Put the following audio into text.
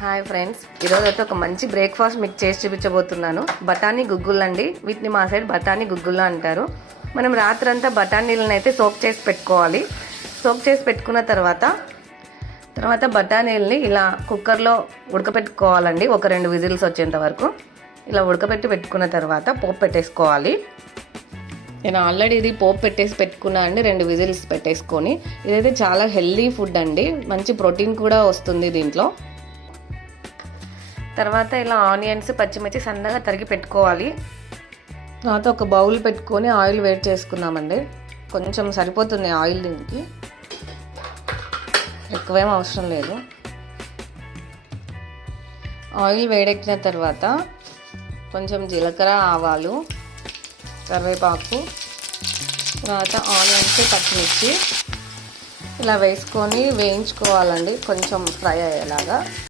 Hi friends, ఈరోజు అయితే ఒక మంచి బ్రేక్ఫాస్ట్ మీకు చేసి చూపించబోతున్నాను. బఠానీ గుగ్గులు అండి. వీటిని మా సైడ్ బఠానీ గుగ్గులు అంటారు. మనం రాత్రంతా బఠానీలను అయితే సోక్ చేసి పెట్టుకోవాలి. సోక్ చేసి పెట్టుకున్న తర్వాత బఠానీలని ఇలా కుక్కర్లో ఉడకపెట్టుకోవాలండి. ఒక 2 విజిల్స్ వచ్చేంత వరకు ఇలా పెట్టుకున్న తర్వాత పోపు పెట్టేసుకోవాలి. నేను ఆల్రెడీ ఇది పోపు పెట్టుకున్నా అండి. 2 విజిల్స్ పెట్టేసుకొని, ఇదైతే చాలా హెల్దీ ఫుడ్ అండి. మంచి ప్రోటీన్ కూడా వస్తుంది దీంట్లో. తర్వాత ఇలా ఆనియన్స్, పచ్చిమిర్చి సన్నగా తరిగి పెట్టుకోవాలి. తర్వాత ఒక బౌల్ పెట్టుకొని ఆయిల్ వేడి చేసుకున్నామండి. కొంచెం సరిపోతుంది ఆయిల్, దీనికి ఎక్కువేం అవసరం లేదు. ఆయిల్ వేడెక్కిన తర్వాత కొంచెం జీలకర్ర, ఆవాలు, కరివేపాకు, తర్వాత ఆనియన్స్, పచ్చిమిర్చి ఇలా వేసుకొని వేయించుకోవాలండి, కొంచెం ఫ్రై అయ్యేలాగా.